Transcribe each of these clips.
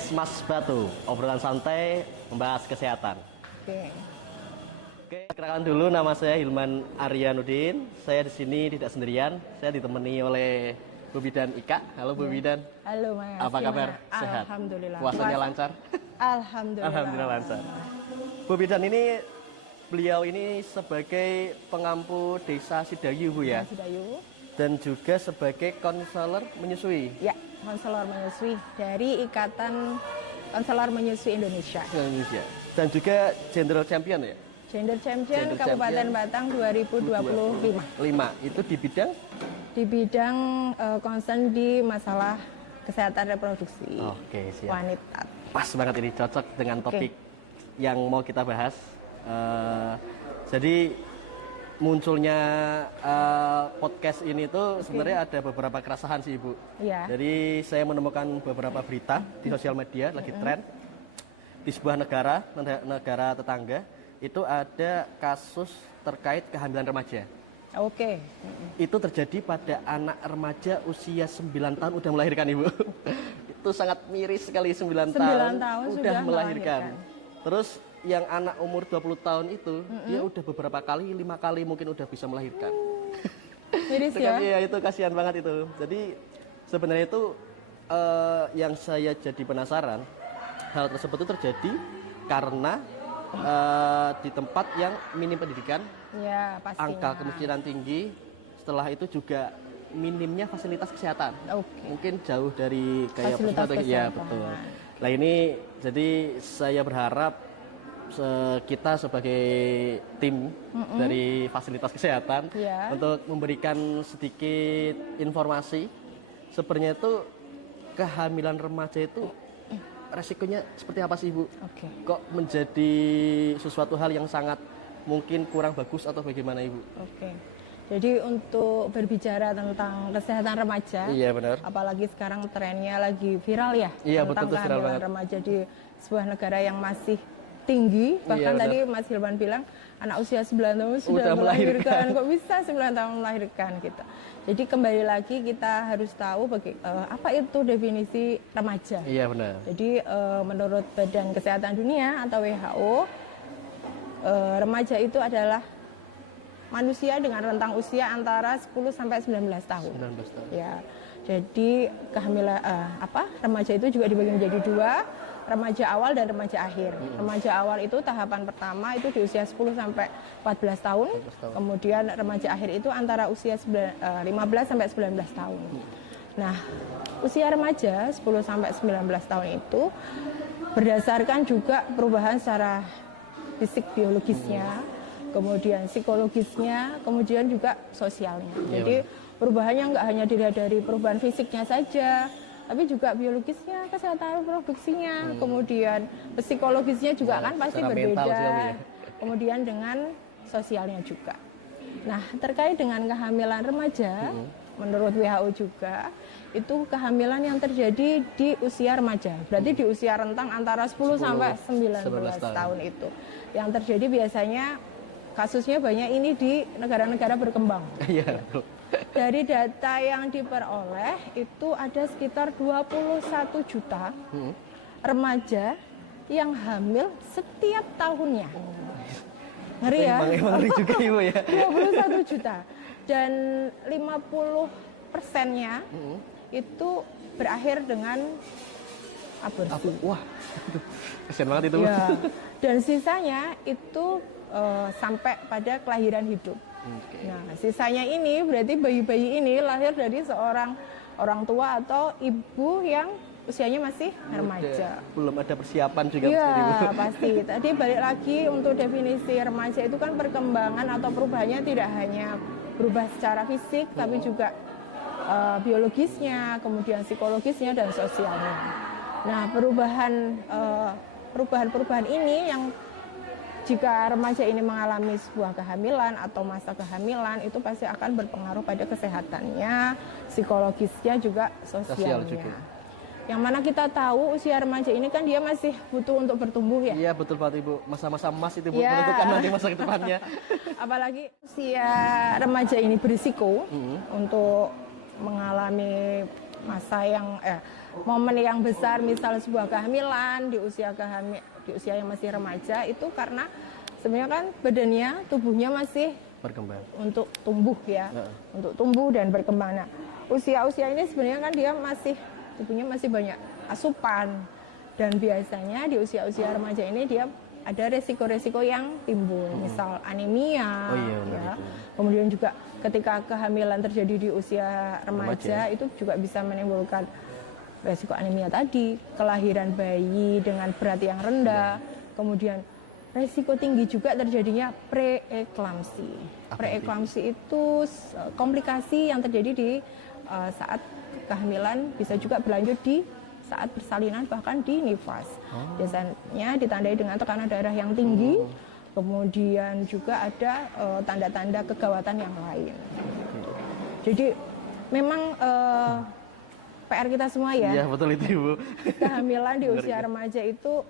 podcast Mas Batu, obrolan santai membahas kesehatan. Oke, kenalkan dulu, nama saya Hilman Aryanuddin. Saya di sini tidak sendirian, saya ditemani oleh Bu Bidan Ika. Halo Bu Bidan. Halo Mas. Apa kabar? Sehat? Alhamdulillah. Puasanya lancar? Alhamdulillah lancar. Bu Bidan beliau ini sebagai pengampu desa Sidayu, Bu ya? Sidayu. Dan juga sebagai konselor menyusui. Ya, konselor menyusui dari Ikatan Konselor Menyusui Indonesia. Dan juga General Champion ya? Gender Champion Kabupaten Batang 2025. 5. Itu di bidang? Di bidang concern di masalah kesehatan reproduksi. Oke, siap. Wanita. Pas banget ini, cocok dengan topik yang mau kita bahas. Jadi munculnya podcast ini tuh sebenarnya ada beberapa keresahan sih Ibu. Iya. Jadi saya menemukan beberapa berita di sosial media lagi tren di sebuah negara tetangga itu ada kasus terkait kehamilan remaja. Oke. Itu terjadi pada anak remaja usia 9 tahun udah melahirkan Ibu. Itu sangat miris sekali 9 tahun udah melahirkan. Terus yang anak umur 20 tahun itu dia udah beberapa kali, 5 kali mungkin udah bisa melahirkan. Miris ya? Iya, itu kasihan banget itu. Jadi sebenarnya itu yang saya jadi penasaran, hal tersebut itu terjadi karena di tempat yang minim pendidikan, ya, pastinya. Angka kemiskinan tinggi, setelah itu juga minimnya fasilitas kesehatan. Mungkin jauh dari kayak fasilitas kesehatan. Ya betul. Nah ini jadi saya berharap kita sebagai tim dari fasilitas kesehatan untuk memberikan sedikit informasi. Sebenarnya itu kehamilan remaja itu resikonya seperti apa sih Bu? Kok menjadi sesuatu hal yang sangat mungkin kurang bagus atau bagaimana Ibu? Jadi untuk berbicara tentang kesehatan remaja, iya benar. Apalagi sekarang trennya lagi viral ya, iya, tentang betul, kehamilan remaja di sebuah negara yang masih tinggi. Bahkan tadi Mas Hilman bilang anak usia 9 tahun sudah melahirkan. Kok bisa 9 tahun melahirkan gitu. Jadi kembali lagi kita harus tahu apa itu definisi remaja. Iya benar. Jadi menurut Badan Kesehatan Dunia atau WHO, remaja itu adalah manusia dengan rentang usia antara 10 sampai 19 tahun. 19 tahun. Ya. Jadi kehamilan remaja itu juga dibagi menjadi 2, remaja awal dan remaja akhir. Remaja awal itu tahapan pertama itu di usia 10 sampai 14 tahun. Kemudian remaja akhir itu antara usia 15 sampai 19 tahun. Nah, usia remaja 10 sampai 19 tahun itu berdasarkan juga perubahan secara fisik biologisnya, kemudian psikologisnya, kemudian juga sosialnya. Jadi perubahannya nggak hanya dilihat dari perubahan fisiknya saja, tapi juga biologisnya, kesehatan reproduksinya, kemudian psikologisnya juga kan pasti berbeda. Kemudian dengan sosialnya juga. Nah, terkait dengan kehamilan remaja, menurut WHO juga, itu kehamilan yang terjadi di usia remaja. Berarti di usia rentang antara 10 sampai 19 tahun itu. Yang terjadi biasanya kasusnya banyak ini di negara-negara berkembang. Iya. Dari data yang diperoleh itu ada sekitar 21 juta remaja yang hamil setiap tahunnya. Ngeri ya? Emang ngeri juga Ibu ya. 21 juta. Dan 50%-nya itu berakhir dengan aborsi. Wah, kasihan banget itu. Ya. Dan sisanya itu sampai pada kelahiran hidup. Nah, sisanya ini berarti bayi-bayi ini lahir dari seorang orang tua atau ibu yang usianya masih remaja. Belum ada persiapan juga. Iya, pasti. Tadi balik lagi untuk definisi remaja itu kan perkembangan atau perubahannya tidak hanya berubah secara fisik, tapi juga biologisnya, kemudian psikologisnya dan sosialnya. Nah, perubahan ini yang jika remaja ini mengalami sebuah kehamilan atau masa kehamilan itu pasti akan berpengaruh pada kesehatannya, psikologisnya juga sosialnya. Juga. Yang mana kita tahu usia remaja ini kan dia masih butuh untuk bertumbuh ya. Iya betul Pak Ibu, masa-masa emas itu Bu, menentukan nanti masa depannya. Apalagi usia remaja ini berisiko untuk mengalami masa yang momen yang besar, misal sebuah kehamilan di usia yang masih remaja, itu karena sebenarnya kan badannya, tubuhnya masih berkembang untuk tumbuh ya, untuk tumbuh dan berkembang. Nah, usia-usia ini sebenarnya kan dia masih tubuhnya masih banyak asupan, dan biasanya di usia-usia remaja ini dia ada resiko-resiko yang timbul, misal anemia, ya. Kemudian juga ketika kehamilan terjadi di usia remaja itu juga bisa menimbulkan resiko anemia tadi, kelahiran bayi dengan berat yang rendah, kemudian resiko tinggi juga terjadinya preeklamsi. Preeklamsi itu komplikasi yang terjadi di saat kehamilan, bisa juga berlanjut di saat persalinan, bahkan di nifas. Biasanya ditandai dengan tekanan darah yang tinggi, kemudian juga ada tanda-tanda kegawatan yang lain. Jadi memang PR kita semua ya. Iya, betul itu, Ibu. Kehamilan di usia remaja itu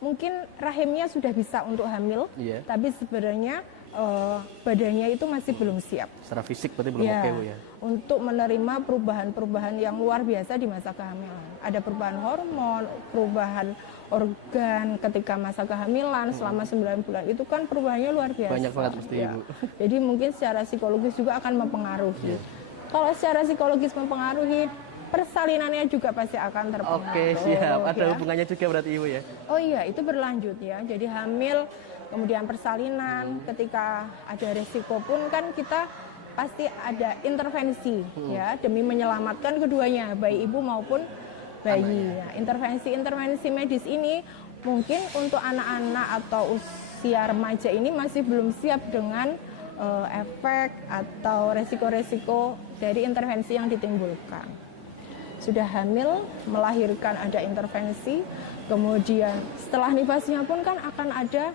mungkin rahimnya sudah bisa untuk hamil, tapi sebenarnya badannya itu masih belum siap. Secara fisik berarti belum oke, Bu ya. Untuk menerima perubahan-perubahan yang luar biasa di masa kehamilan. Ada perubahan hormon, perubahan organ ketika masa kehamilan selama 9 bulan. Itu kan perubahannya luar biasa. Banyak banget pasti, Ibu. Jadi mungkin secara psikologis juga akan mempengaruhi. Kalau secara psikologis mempengaruhi, persalinannya juga pasti akan terpengaruh. Oke, siap. Ada hubungannya juga berarti, Ibu ya? Oh iya, itu berlanjut ya. Jadi hamil, kemudian persalinan, ketika ada resiko pun kan kita pasti ada intervensi ya, demi menyelamatkan keduanya, baik ibu maupun bayi. Nah, intervensi medis ini mungkin untuk anak-anak atau usia remaja ini masih belum siap dengan efek atau resiko-resiko dari intervensi yang ditimbulkan. Sudah hamil, melahirkan, ada intervensi, kemudian setelah nifasnya pun kan akan ada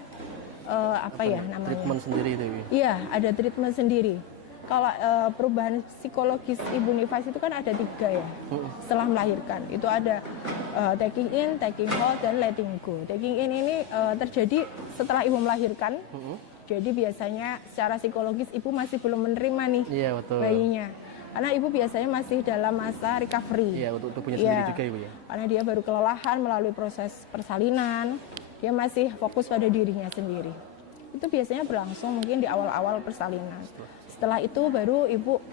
treatment sendiri itu. Iya, ada treatment sendiri. Kalau perubahan psikologis ibu nifas itu kan ada 3 ya. Setelah melahirkan itu ada taking in, taking hold, dan letting go. Taking in ini terjadi setelah ibu melahirkan. Jadi biasanya secara psikologis ibu masih belum menerima nih bayinya. Karena ibu biasanya masih dalam masa recovery. Iya, untuk tubuhnya sendiri juga, Ibu ya. Karena dia baru kelelahan melalui proses persalinan, dia masih fokus pada dirinya sendiri. Itu biasanya berlangsung mungkin di awal-awal persalinan. Setelah itu baru ibu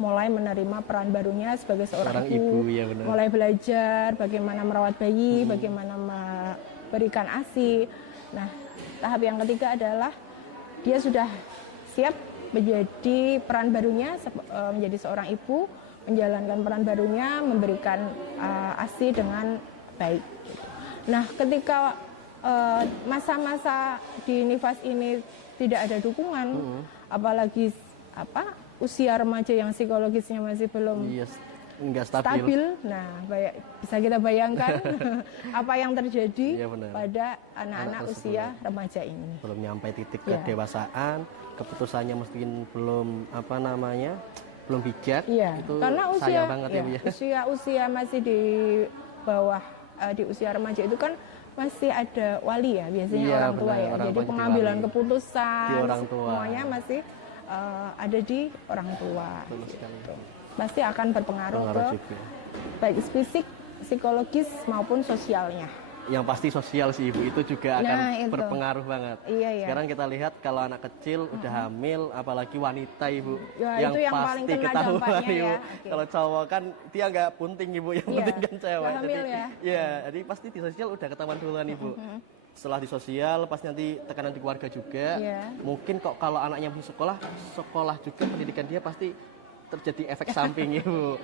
mulai menerima peran barunya sebagai seorang ibu. Ya, benar. Mulai belajar bagaimana merawat bayi, bagaimana memberikan ASI. Nah, tahap yang ketiga adalah dia sudah siap menjadi peran barunya, menjadi seorang ibu, menjalankan peran barunya, memberikan ASI dengan baik. Nah, ketika masa-masa di nifas ini tidak ada dukungan, apalagi usia remaja yang psikologisnya masih belum nggak stabil. Nah, bisa kita bayangkan apa yang terjadi pada anak-anak usia remaja ini. Belum nyampe titik kedewasaan, keputusannya mungkin belum belum bijak. Itu karena sayang banget ya. Usia masih di bawah di usia remaja itu kan masih ada wali ya, biasanya orang tua ya. Jadi pengambilan keputusan semuanya masih ada di orang tua. Pasti akan berpengaruh ke baik fisik, psikologis maupun sosialnya. Yang pasti sosial sih, Ibu, itu juga akan berpengaruh banget. Iya. Sekarang kita lihat kalau anak kecil udah hamil, apalagi wanita, Ibu, yang pasti ketahuan, Ibu. Ya. Kalau cowok kan dia nggak penting, Ibu, yang penting kan cewek. Jadi pasti di sosial udah ketahuan duluan, Ibu. Setelah di sosial, pasti nanti tekanan di keluarga juga. Mungkin kok kalau anaknya masih sekolah juga, pendidikan dia pasti terjadi efek samping, Ibu.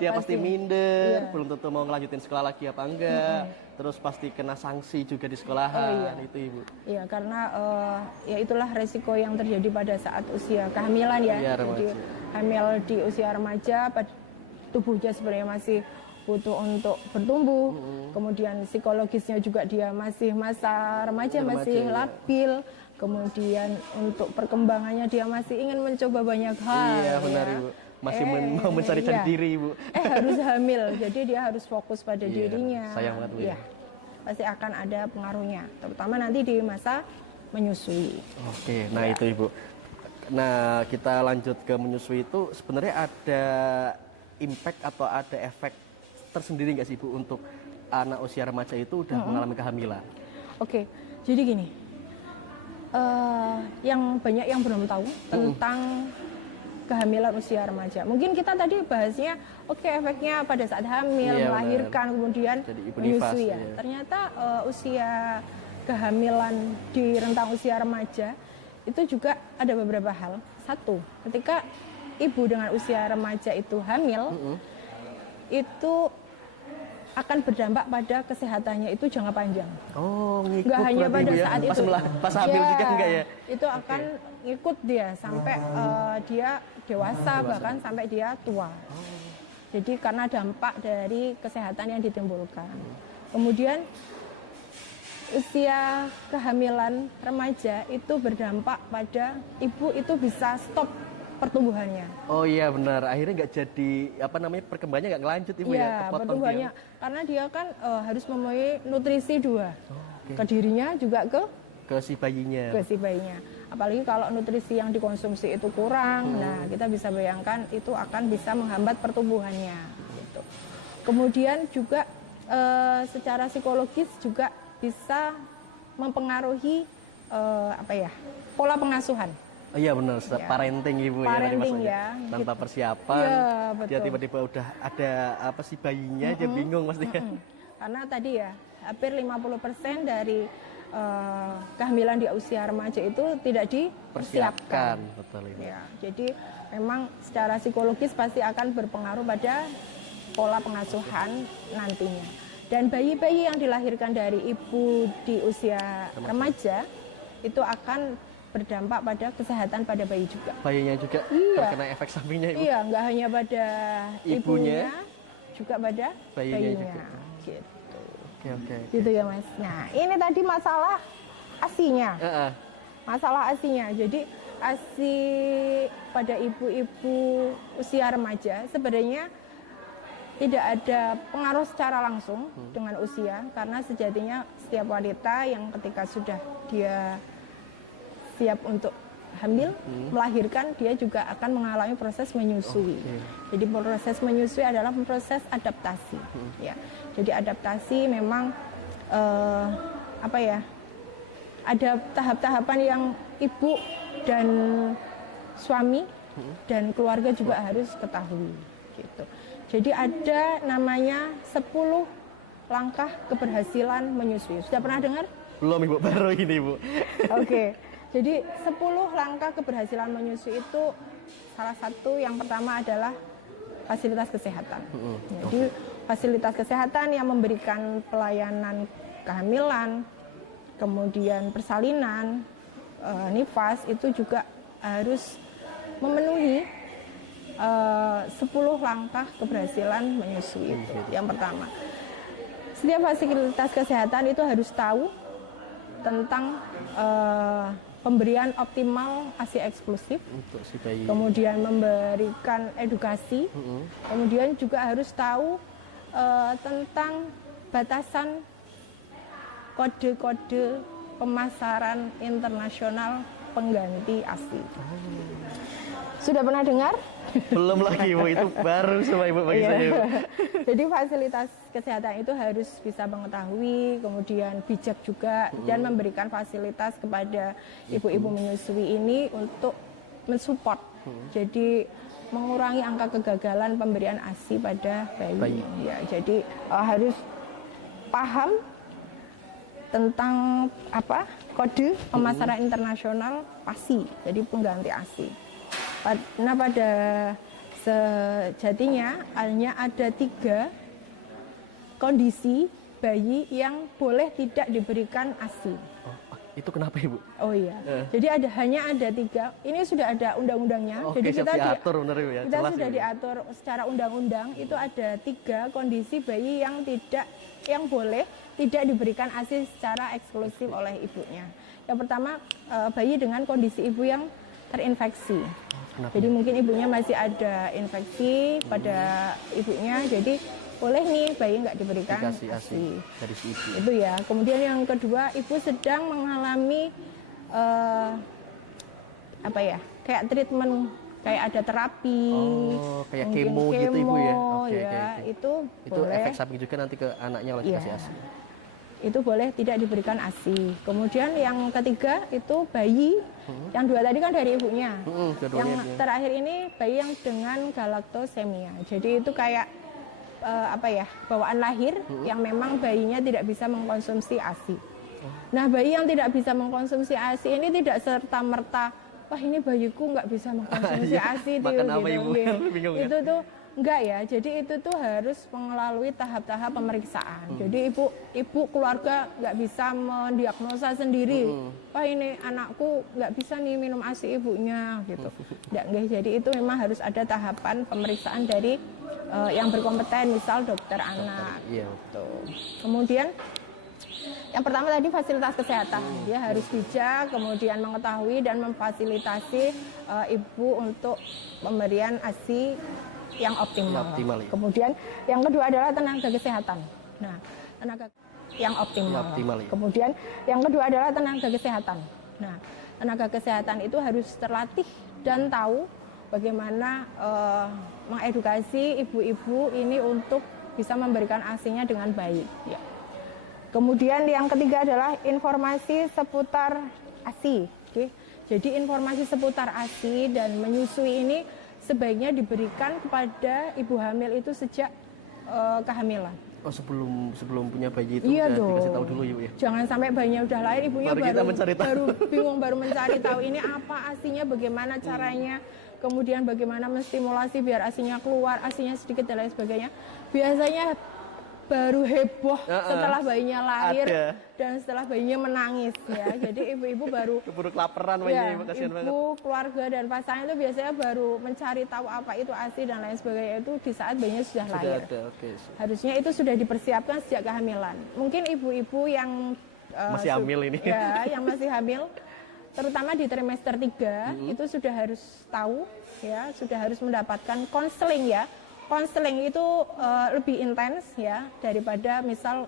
Dia pasti minder, belum tentu mau ngelanjutin sekolah lagi apa enggak. Terus pasti kena sanksi juga di sekolahan, itu, Ibu. Iya, karena itulah resiko yang terjadi pada saat usia kehamilan ya. Jadi hamil di usia remaja, tubuhnya sebenarnya masih butuh untuk bertumbuh. Kemudian psikologisnya juga dia masih masa remaja masih labil. Kemudian untuk perkembangannya dia masih ingin mencoba banyak hal. Iya, benar, Ibu. Masih mau mencari diri, Ibu. Harus hamil, jadi dia harus fokus pada dirinya. Sayang banget, Bu. Pasti akan ada pengaruhnya, terutama nanti di masa menyusui. Oke, nah itu, Ibu. Nah, kita lanjut ke menyusui itu sebenarnya ada impact atau ada efek tersendiri nggak sih Bu untuk anak usia remaja itu udah mengalami kehamilan? Oke, jadi gini, yang banyak yang belum tahu tentang kehamilan usia remaja. Mungkin kita tadi bahasnya, efeknya pada saat hamil, melahirkan, kemudian menyusui ya. Ternyata usia kehamilan di rentang usia remaja itu juga ada beberapa hal. Satu, ketika ibu dengan usia remaja itu hamil, itu akan berdampak pada kesehatannya itu jangka panjang. Oh, ngikut nggak hanya pada saat itu. Pas hamil juga enggak ya? Itu akan ngikut dia sampai dia dewasa, bahkan sampai dia tua. Jadi karena dampak dari kesehatan yang ditimbulkan. Kemudian usia kehamilan remaja itu berdampak pada ibu itu bisa stop pertumbuhannya. Oh iya benar, akhirnya nggak jadi perkembangannya nggak ngelanjut ibu ya, kepotong pertumbuhannya dia. Karena dia kan harus memenuhi nutrisi dua, ke dirinya juga ke si bayinya. Apalagi kalau nutrisi yang dikonsumsi itu kurang, nah kita bisa bayangkan itu akan bisa menghambat pertumbuhannya. Gitu. Kemudian juga secara psikologis juga bisa mempengaruhi pola pengasuhan. Oh iya benar, parenting ibu parenting ya, tanpa persiapan, dia tiba-tiba udah ada si bayinya, dia bingung pasti kan. Karena tadi ya, hampir 50% dari kehamilan di usia remaja itu tidak dipersiapkan. Betul ini. Ya, jadi memang secara psikologis pasti akan berpengaruh pada pola pengasuhan nantinya. Dan bayi-bayi yang dilahirkan dari ibu di usia remaja itu akan berdampak pada kesehatan pada bayi juga. Bayinya juga terkena efek sampingnya ibu? Iya, nggak hanya pada ibunya juga pada bayinya. Juga. Gitu. Oke. Gitu ya Mas. Nah ini tadi masalah ASI-nya. Masalah ASI-nya. Jadi ASI pada ibu-ibu usia remaja sebenarnya tidak ada pengaruh secara langsung dengan usia, karena sejatinya setiap wanita yang ketika sudah dia siap untuk hamil, melahirkan, dia juga akan mengalami proses menyusui. Jadi proses menyusui adalah proses adaptasi. Ya. Jadi adaptasi memang ada tahap-tahapan yang ibu dan suami dan keluarga juga harus ketahui. Gitu. Jadi ada namanya 10 langkah keberhasilan menyusui. Sudah pernah dengar? Belum ibu, baru ini ibu. Oke. Jadi 10 langkah keberhasilan menyusui itu salah satu yang pertama adalah fasilitas kesehatan. Jadi fasilitas kesehatan yang memberikan pelayanan kehamilan, kemudian persalinan, nifas itu juga harus memenuhi 10 langkah keberhasilan menyusui itu. Yang pertama, setiap fasilitas kesehatan itu harus tahu tentang pemberian optimal ASI eksklusif untuk si bayi. Kemudian memberikan edukasi, kemudian juga harus tahu tentang batasan kode-kode pemasaran internasional pengganti ASI. Sudah pernah dengar? Belum lagi ibu, itu baru semua ibu bagi saya. Jadi fasilitas kesehatan itu harus bisa mengetahui, kemudian bijak juga, dan memberikan fasilitas kepada ibu-ibu menyusui ini untuk mensupport. Jadi mengurangi angka kegagalan pemberian ASI pada bayi. Ya, jadi harus paham tentang kode pemasaran internasional ASI, jadi pengganti ASI. Nah pada sejatinya hanya ada 3 kondisi bayi yang boleh tidak diberikan ASI. Itu kenapa ibu? Oh iya, jadi hanya ada 3. Ini sudah ada undang-undangnya. Jadi kita diatur, benar ibu ya? Kita sudah diatur secara undang-undang. Itu ada 3 kondisi bayi yang boleh tidak diberikan ASI secara eksklusif oleh ibunya. Yang pertama, bayi dengan kondisi ibu yang terinfeksi. Jadi mungkin ibunya masih ada infeksi pada ibunya, jadi boleh nih bayi nggak diberikan ASI dari si ibu. Itu ya. Kemudian yang kedua, ibu sedang mengalami kayak treatment kayak ada terapi, kayak kemo gitu Ibu ya. Ya, itu boleh. Efek samping juga nanti ke anaknya lagi kasih ASI. Itu boleh tidak diberikan ASI. Kemudian yang ketiga itu bayi, yang dua tadi kan dari ibunya. Yang terakhir ini bayi yang dengan galaktosemia. Jadi itu kayak bawaan lahir yang memang bayinya tidak bisa mengkonsumsi ASI. Nah, bayi yang tidak bisa mengkonsumsi ASI ini tidak serta-merta, wah ini bayiku nggak bisa mengkonsumsi ASI makan apa Ibu? Itu tuh enggak ya. Jadi itu tuh harus melalui tahap-tahap pemeriksaan. Jadi ibu keluarga nggak bisa mendiagnosa sendiri, wah ini anakku nggak bisa nih minum ASI ibunya gitu. Enggak. Jadi itu memang harus ada tahapan pemeriksaan dari yang berkompeten, misal dokter anak. Gitu. Kemudian yang pertama tadi fasilitas kesehatan, dia harus bijak, kemudian mengetahui dan memfasilitasi ibu untuk pemberian ASI yang optimal. Ya. Kemudian yang kedua adalah tenaga kesehatan. Nah, tenaga yang optimal. Ya. Kemudian yang kedua adalah tenaga kesehatan. Nah, tenaga kesehatan itu harus terlatih dan tahu bagaimana mengedukasi ibu-ibu ini untuk bisa memberikan ASI-nya dengan baik. Ya. Kemudian yang ketiga adalah informasi seputar ASI. Oke. Jadi informasi seputar ASI dan menyusui ini sebaiknya diberikan kepada ibu hamil itu sejak kehamilan. Oh, sebelum punya bayi itu udah dikasih tahu dulu Ibu ya. Jangan sampai bayinya udah lahir, ibunya baru bingung, baru mencari tahu ini apa ASI-nya, bagaimana caranya, kemudian bagaimana menstimulasi biar ASI-nya keluar, ASI-nya sedikit dan lain sebagainya. Biasanya baru heboh setelah bayinya lahir dan setelah bayinya menangis ya. Jadi ibu-ibu baru keburu kelaparan bayinya, kasihan banget. Ibu, keluarga dan pasangan itu biasanya baru mencari tahu apa itu ASI dan lain sebagainya itu di saat bayinya sudah lahir. Harusnya itu sudah dipersiapkan sejak kehamilan. Mungkin ibu-ibu yang masih hamil ini. Ya, yang masih hamil terutama di trimester 3 itu sudah harus tahu ya, sudah harus mendapatkan konseling ya. Konseling itu lebih intens ya daripada misal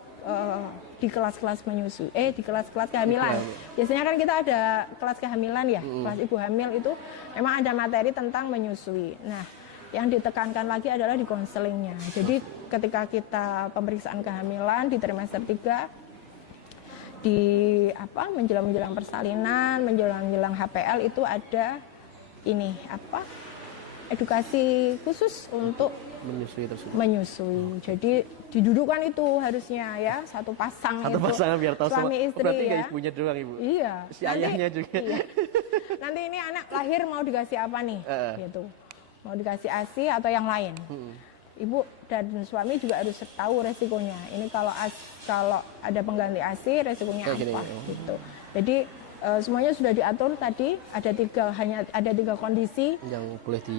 di kelas-kelas menyusui, di kelas-kelas kehamilan. Biasanya kan kita ada kelas kehamilan ya, kelas ibu hamil itu memang ada materi tentang menyusui. Nah, yang ditekankan lagi adalah di konselingnya. Jadi ketika kita pemeriksaan kehamilan di trimester 3, di menjelang persalinan, menjelang HPL itu ada edukasi khusus untuk menyusui. Jadi didudukkan itu harusnya ya satu pasangan biar tahu suami istri berarti ya. Ibunya doang Ibu. Iya. Si ayahnya juga. Iya. Nanti ini anak lahir mau dikasih apa nih? Gitu. Mau dikasih ASI atau yang lain? Ibu dan suami juga harus tahu resikonya. Ini kalau ada pengganti ASI resikonya apa? Gitu. Jadi semuanya sudah diatur tadi, ada tiga kondisi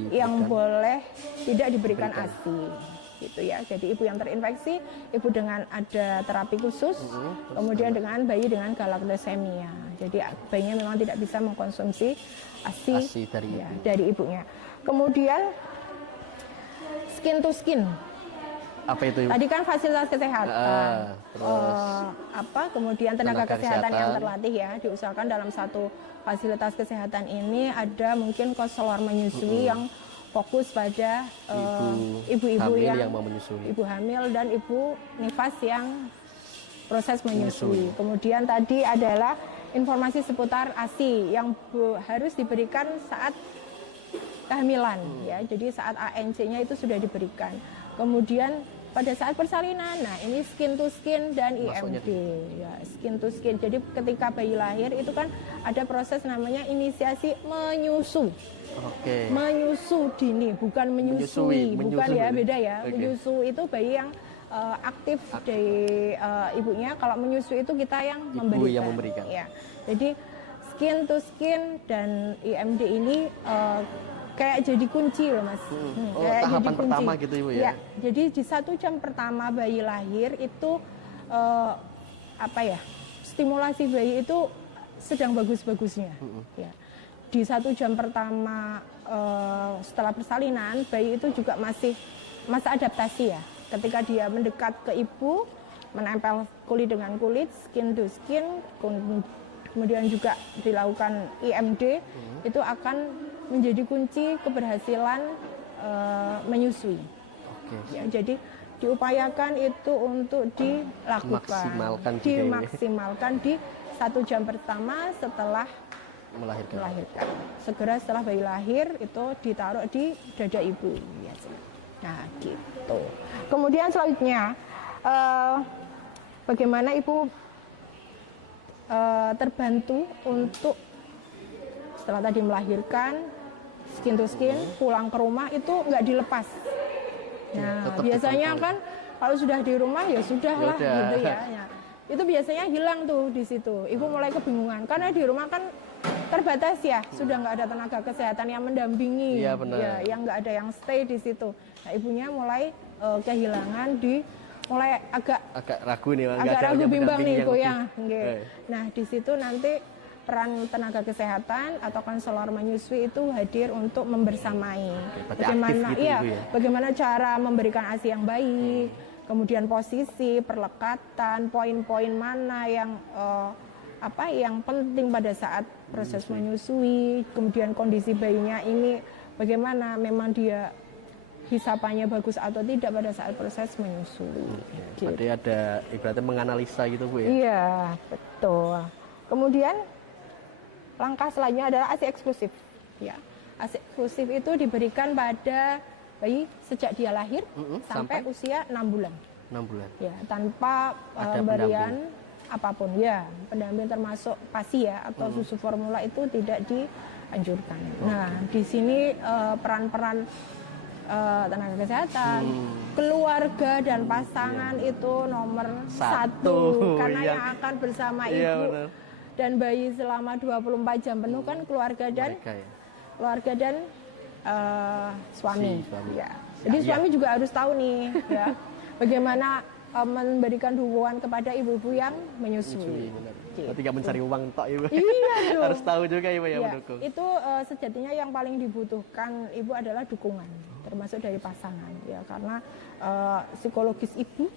yang boleh tidak diberikan ASI gitu ya. Jadi ibu yang terinfeksi, ibu dengan ada terapi khusus, kemudian dengan bayi dengan galaktosemia. Jadi bayinya memang tidak bisa mengkonsumsi ASI dari ibunya. Kemudian skin to skin. Apa itu Ibu? Tadi kan fasilitas kesehatan, kemudian tenaga kesehatan yang terlatih ya, diusahakan dalam satu fasilitas kesehatan ini ada mungkin konselor menyusui yang fokus pada ibu-ibu yang mau menyusui, ibu hamil dan ibu nifas yang proses menyusui. Kemudian tadi adalah informasi seputar ASI yang harus diberikan saat kehamilan ya, jadi saat ANC-nya itu sudah diberikan. Kemudian pada saat persalinan, nah ini skin to skin dan IMD ya, skin to skin. Jadi ketika bayi lahir itu kan ada proses namanya inisiasi menyusu. Menyusu dini, bukan menyusui. Bukan ya, beda ya. Menyusu itu bayi yang aktif dari ibunya. Kalau menyusui itu kita yang memberikan. Ya. Jadi skin to skin dan IMD ini kayak jadi kunci loh Mas. Tahapan pertama gitu Ibu ya? Jadi di 1 jam pertama bayi lahir itu stimulasi bayi itu sedang bagus-bagusnya. Ya. Di 1 jam pertama setelah persalinan bayi itu juga masih masa adaptasi ya. Ketika dia mendekat ke ibu, menempel kulit dengan kulit, skin to skin, kemudian juga dilakukan IMD, itu akan menjadi kunci keberhasilan menyusui. Ya, jadi diupayakan itu untuk dimaksimalkan di 1 jam pertama setelah melahirkan. Segera setelah bayi lahir itu ditaruh di dada ibu. Nah, gitu. Kemudian selanjutnya, bagaimana ibu terbantu untuk setelah tadi melahirkan, skin to skin, pulang ke rumah itu nggak dilepas. Nah, biasanya kan kalau sudah di rumah ya sudahlah gitu ya. Nah, itu biasanya hilang tuh di situ. Ibu mulai kebingungan karena di rumah kan terbatas ya, sudah nggak ada tenaga kesehatan yang mendampingi, ya, yang nggak ada yang stay di situ. Nah, ibunya mulai kehilangan mulai agak ragu nih, agak ragu bimbang nih goyang. Nah, di situ nanti peran tenaga kesehatan atau konselor menyusui itu hadir untuk membersamai bagaimana cara memberikan ASI yang baik, kemudian posisi, perlekatan, poin-poin mana yang yang penting pada saat proses menyusui, kemudian kondisi bayinya ini bagaimana, memang dia hisapannya bagus atau tidak pada saat proses menyusui. Berarti ada ibaratnya menganalisa gitu Bu ya? Iya, betul. Kemudian langkah selanjutnya adalah ASI eksklusif. Ya, ASI eksklusif itu diberikan pada bayi sejak dia lahir sampai usia 6 bulan. 6 bulan. Ya, tanpa pemberian apapun ya, pendamping termasuk PASI ya atau susu formula itu tidak dianjurkan. Nah, di sini peran-peran tenaga kesehatan, keluarga dan pasangan itu nomor 1 karena yang akan bersama ibu dan bayi selama 24 jam penuh kan keluarga dan suami. Ya. Jadi suami juga harus tahu nih ya bagaimana memberikan dukungan kepada ibu-ibu yang menyusui. Berarti nggak mencari uang tok ibu. Iya dong. Harus tahu juga ibu yang mendukung. Itu sejatinya yang paling dibutuhkan ibu adalah dukungan, termasuk dari pasangan ya, karena psikologis ibu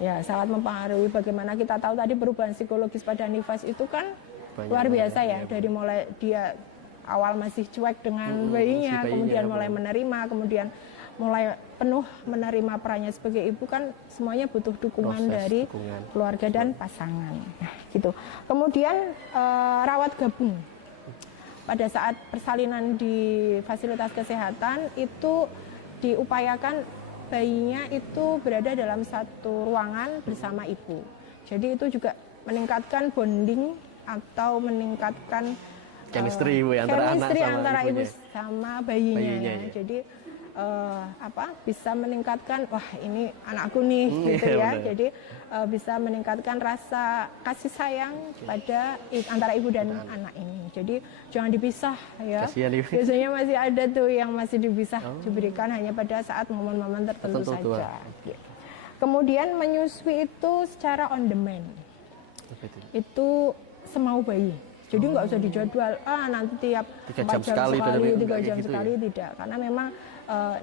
ya sangat mempengaruhi. Bagaimana kita tahu tadi perubahan psikologis pada nifas itu kan luar biasa ya, dari mulai dia awal masih cuek dengan bayinya, kemudian mulai menerima, kemudian mulai penuh menerima perannya sebagai ibu, kan semuanya butuh dukungan dari keluarga dan pasangan. Nah, gitu. Kemudian rawat gabung. Pada saat persalinan di fasilitas kesehatan itu diupayakan bayinya itu berada dalam satu ruangan bersama ibu. Jadi itu juga meningkatkan bonding atau meningkatkan chemistry antara ibu sama bayinya. Ya. Jadi bisa meningkatkan, wah ini anakku nih gitu ya. Jadi bisa meningkatkan rasa kasih sayang pada antara ibu dan anak ini. Jadi jangan dipisah ya. Biasanya masih ada tuh yang masih dipisah, diberikan hanya pada saat momen-momen tertentu saja. Kemudian menyusui itu secara on demand. Itu semau bayi. Jadi nggak usah dijadwal, nanti tiap 3 jam sekali, tidak. Karena memang,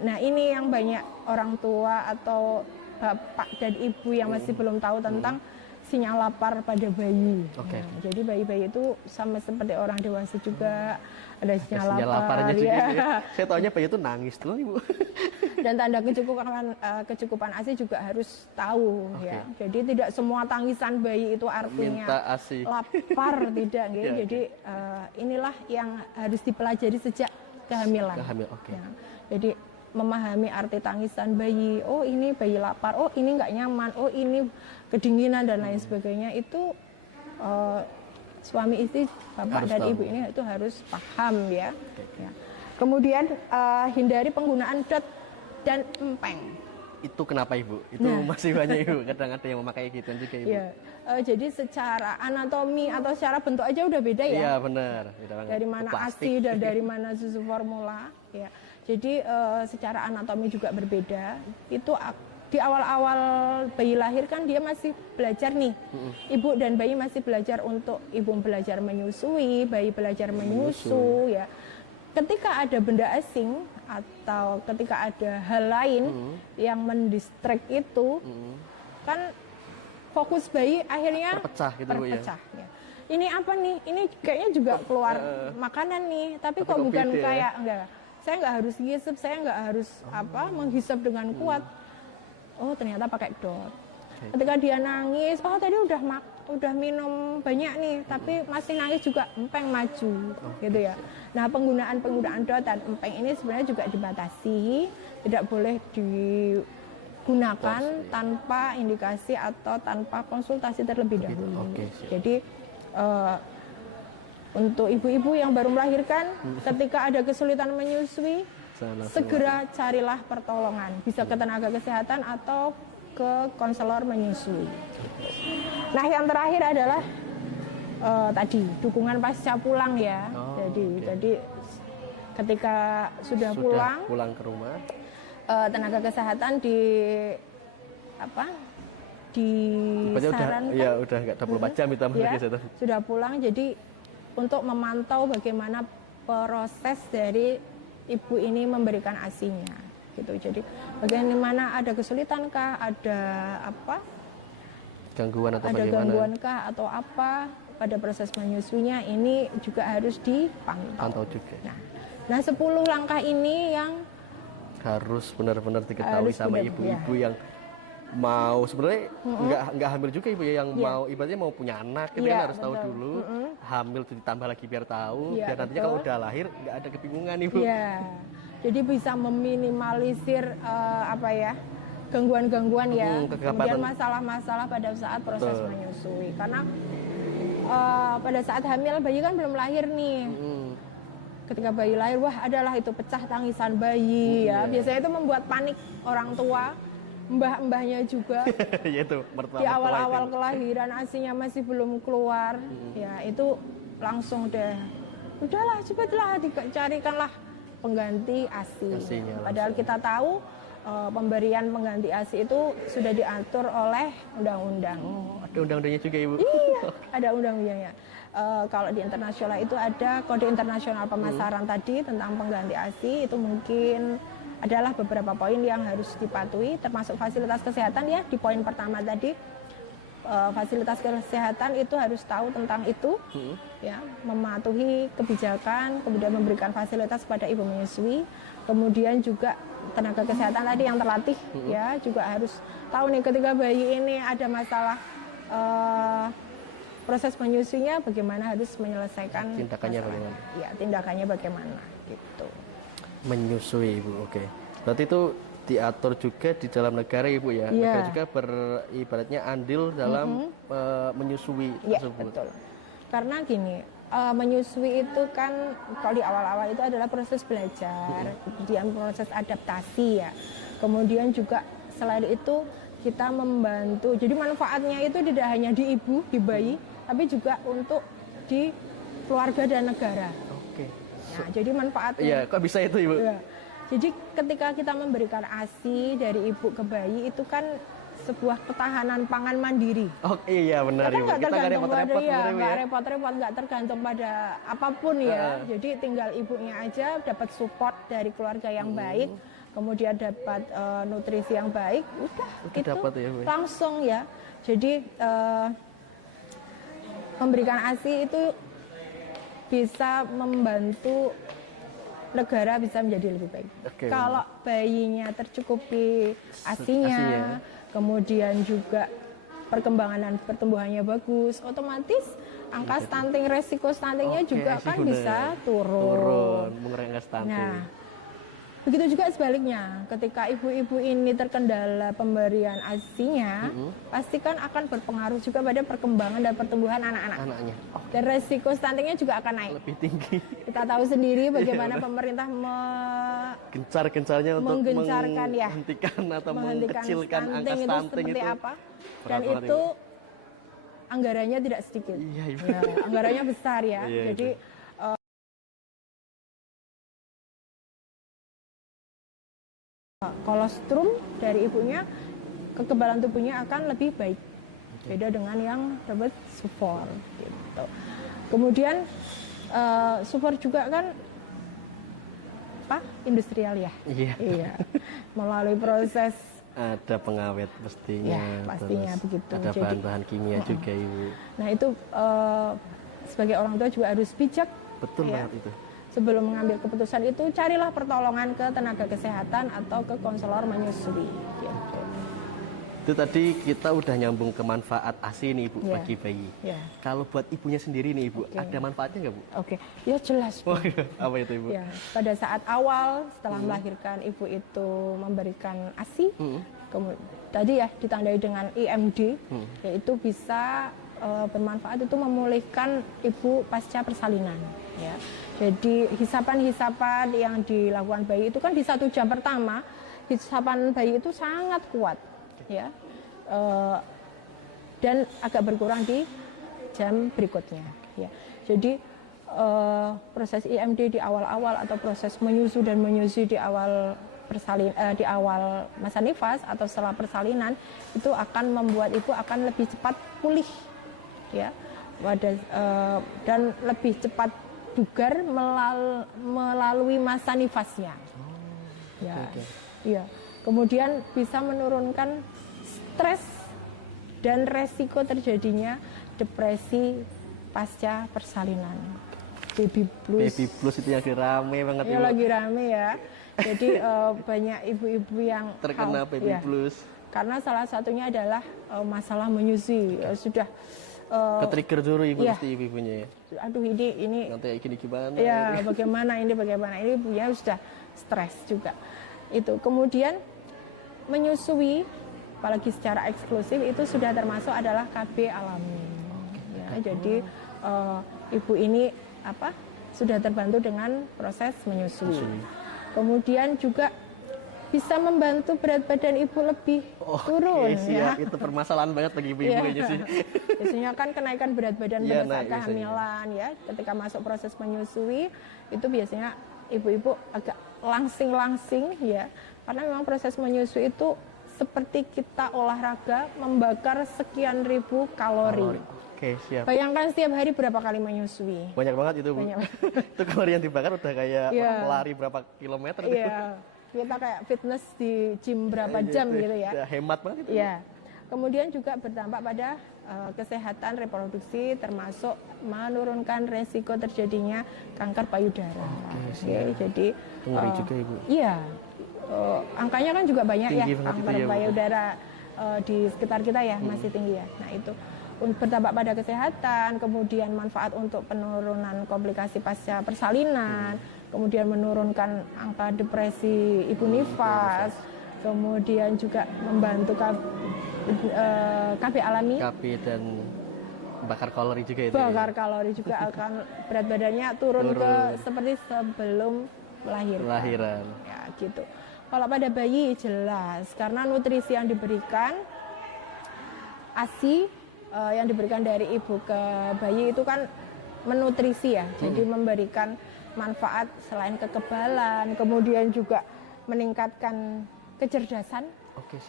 nah ini yang banyak orang tua atau bapak dan ibu yang masih belum tahu tentang sinyal lapar pada bayi. Nah, jadi bayi-bayi itu sama seperti orang dewasa juga ada sinyal lapar. Ya. Saya taunya bayi itu nangis tuh ibu. Dan tanda kecukupan ASI juga harus tahu ya. Jadi tidak semua tangisan bayi itu artinya lapar, tidak gitu. Jadi inilah yang harus dipelajari sejak kehamilan. Ya. Jadi memahami arti tangisan bayi, oh ini bayi lapar, oh ini nggak nyaman, oh ini kedinginan dan lain sebagainya, itu suami istri, bapak dan ibu ini itu harus paham ya. Ya. Kemudian hindari penggunaan dot dan empeng. Itu kenapa ibu? Itu masih banyak ibu, kadang ada yang memakai gitu juga ibu. Ya. Jadi secara anatomi atau secara bentuk aja udah beda ya. Iya benar. Dari mana ASI dan dari mana susu formula. Ya. Jadi secara anatomi juga berbeda. Itu di awal-awal bayi lahir kan dia masih belajar nih. Ibu dan bayi masih belajar untuk ibu belajar menyusui, bayi belajar menyusu ya. Ketika ada benda asing atau ketika ada hal lain yang mendistract itu, kan fokus bayi akhirnya terpecah gitu ya. ini apa nih? Ini kayaknya juga keluar makanan nih, tapi kok bukan kayak enggak. Saya nggak harus ngisep, saya nggak harus menghisap dengan kuat. Oh ternyata pakai dot. Ketika dia nangis, oh tadi udah minum banyak nih, tapi masih nangis juga, empeng maju, gitu ya. Nah penggunaan dot dan empeng ini sebenarnya juga dibatasi, tidak boleh digunakan tanpa indikasi atau tanpa konsultasi terlebih dahulu. Jadi untuk ibu-ibu yang baru melahirkan, ketika ada kesulitan menyusui, segera carilah pertolongan, bisa ke tenaga kesehatan atau ke konselor menyusui. Nah yang terakhir adalah tadi dukungan pasca pulang ya. Jadi ketika sudah pulang ke rumah, tenaga kesehatan disarankan udah nggak 24 jam itu sudah pulang, jadi untuk memantau bagaimana proses dari ibu ini memberikan ASI-nya. Gitu. Jadi bagaimana, ada kesulitankah, ada gangguan atau ada gangguankah atau apa pada proses menyusuinya, ini juga harus dipantau juga. Nah 10 langkah ini yang harus benar-benar diketahui sama ibu-ibu yang mau sebenarnya nggak hamil juga ibu ya, yang mau ibaratnya mau punya anak, itu kan harus tahu dulu. Hamil itu ditambah lagi biar tahu, biar nantinya kalau udah lahir nggak ada kebingungan ibu. Jadi bisa meminimalisir gangguan-gangguan ya, kemudian masalah-masalah pada saat proses menyusui. Karena pada saat hamil bayi kan belum lahir nih. Ketika bayi lahir, wah adalah itu pecah tangisan bayi ya. Biasanya itu membuat panik orang tua, mbah-mbahnya juga. Di awal-awal kelahiran ASI-nya masih belum keluar, ya itu langsung deh. Udahlah, cepatlah dicarikanlah pengganti ASI. Padahal kita tahu pemberian pengganti ASI itu sudah diatur oleh undang-undang. Ada undang-undangnya juga ibu? Iya, ada undang-undangnya. Kalau di internasional itu ada kode internasional pemasaran tadi tentang pengganti ASI, itu mungkin adalah beberapa poin yang harus dipatuhi, termasuk fasilitas kesehatan ya. Di poin pertama tadi, fasilitas kesehatan itu harus tahu tentang itu, ya, mematuhi kebijakan, kemudian memberikan fasilitas kepada ibu menyusui. Kemudian juga tenaga kesehatan tadi yang terlatih, ya, juga harus tahu nih ketika bayi ini ada masalah proses menyusuinya, bagaimana harus menyelesaikan tindakannya bagaimana? Ya, tindakannya bagaimana, gitu. Menyusui ibu, oke. Berarti itu diatur juga di dalam negara ibu ya, negara juga beribaratnya andil dalam menyusui tersebut. Betul. Karena gini, menyusui itu kan kalau di awal-awal itu adalah proses belajar, kemudian proses adaptasi ya. Kemudian juga selain itu kita membantu. Jadi manfaatnya itu tidak hanya di ibu, di bayi, tapi juga untuk di keluarga dan negara. Nah, jadi manfaatnya. Iya, kok bisa itu ibu? Ya. Jadi ketika kita memberikan ASI dari ibu ke bayi itu kan sebuah ketahanan pangan mandiri. Oh iya benar ibu. Kita nggak repot-repot, nggak repot-repot, nggak tergantung pada apapun ya. Jadi tinggal ibunya aja dapat support dari keluarga yang baik, kemudian dapat nutrisi yang baik, udah itu dapat, ya, langsung ya. Jadi memberikan ASI itu bisa membantu negara bisa menjadi lebih baik. Kalau bayinya tercukupi ASI-nya, kemudian juga perkembangan dan pertumbuhannya bagus, otomatis angka stunting, resiko stuntingnya juga kan bisa turun. Mengurangi stunting. Nah, begitu juga sebaliknya, ketika ibu-ibu ini terkendala pemberian ASI-nya, pasti kan akan berpengaruh juga pada perkembangan dan pertumbuhan anak-anaknya. Dan resiko stuntingnya juga akan naik. Lebih tinggi. Kita tahu sendiri bagaimana pemerintah gencar-gencarnya untuk menghentikan atau mengecilkan angka stunting itu. Apa? Dan itu anggarannya tidak sedikit. Anggarannya besar ya. Jadi kolostrum dari ibunya, kekebalan tubuhnya akan lebih baik, beda dengan yang dapat sufor gitu. Kemudian sufor juga kan industrial ya, melalui proses Ada pengawet pastinya. Ya, pastinya terus begitu. ada bahan-bahan kimia juga Ibu. Nah itu sebagai orang tua juga harus bijak. Betul ya. banget itu. Sebelum mengambil keputusan itu, carilah pertolongan ke tenaga kesehatan atau ke konselor menyusui. Gitu. Itu tadi kita udah nyambung ke manfaat ASI nih Ibu bagi bayi. Kalau buat ibunya sendiri nih Ibu, ada manfaatnya nggak Bu? Ya jelas Bu. Apa itu Ibu? Ya, pada saat awal setelah melahirkan, ibu itu memberikan ASI. Tadi ya ditandai dengan IMD, yaitu bisa bermanfaat itu memulihkan ibu pasca persalinan. Ya. Jadi hisapan-hisapan yang dilakukan bayi itu kan di 1 jam pertama, hisapan bayi itu sangat kuat, ya, dan agak berkurang di jam berikutnya. Ya. Jadi proses IMD di awal-awal atau proses menyusu dan menyusui di awal di awal masa nifas atau setelah persalinan itu akan membuat ibu akan lebih cepat pulih, ya, dan lebih cepat bugar melalui masa nifasnya. Ya. Kemudian bisa menurunkan stres dan resiko terjadinya depresi pasca persalinan. Baby blues. Baby blues itu yang rame banget. Ya lagi rame ya. Jadi banyak ibu-ibu yang terkena baby blues. Karena salah satunya adalah masalah menyusui. Sudah ke-trigger dulu ibu pasti ibunya ya. Aduh ini nanti kayak gini gimana? Ya bagaimana ini ibunya sudah stres juga. Itu kemudian menyusui apalagi secara eksklusif itu sudah termasuk adalah KB alami. Ya, jadi ibu ini sudah terbantu dengan proses menyusui. Kemudian juga bisa membantu berat badan ibu lebih turun. Siap. Ya. Itu permasalahan banget bagi ibu-ibu aja sih. Biasanya kan kenaikan berat badan pada saat kehamilan ya, ketika masuk proses menyusui itu biasanya ibu-ibu agak langsing-langsing ya, karena memang proses menyusui itu seperti kita olahraga membakar sekian ribu kalori. Siap. Bayangkan setiap hari berapa kali menyusui. Banyak banget itu Bu. Itu kalori yang dibakar udah kayak orang lari berapa kilometer. Iya. Kita kayak fitness di gym berapa jam gitu ya. Hemat banget itu. Iya. Kemudian juga berdampak pada kesehatan reproduksi, termasuk menurunkan resiko terjadinya kanker payudara. Jadi ngeri juga Ibu. Iya. Angkanya kan juga banyak tinggi ya kanker payudara di sekitar kita ya, masih tinggi ya. Nah itu berdampak pada kesehatan, kemudian manfaat untuk penurunan komplikasi pasca persalinan, kemudian menurunkan angka depresi ibu nifas, kemudian juga membantu KB alami. KB dan bakar kalori juga itu. Bakar kalori juga akan berat badannya turun ke seperti sebelum melahirkan. Ya gitu. Kalau pada bayi jelas karena nutrisi yang diberikan ASI yang diberikan dari ibu ke bayi itu kan menutrisi ya, jadi memberikan manfaat selain kekebalan, kemudian juga meningkatkan kecerdasan.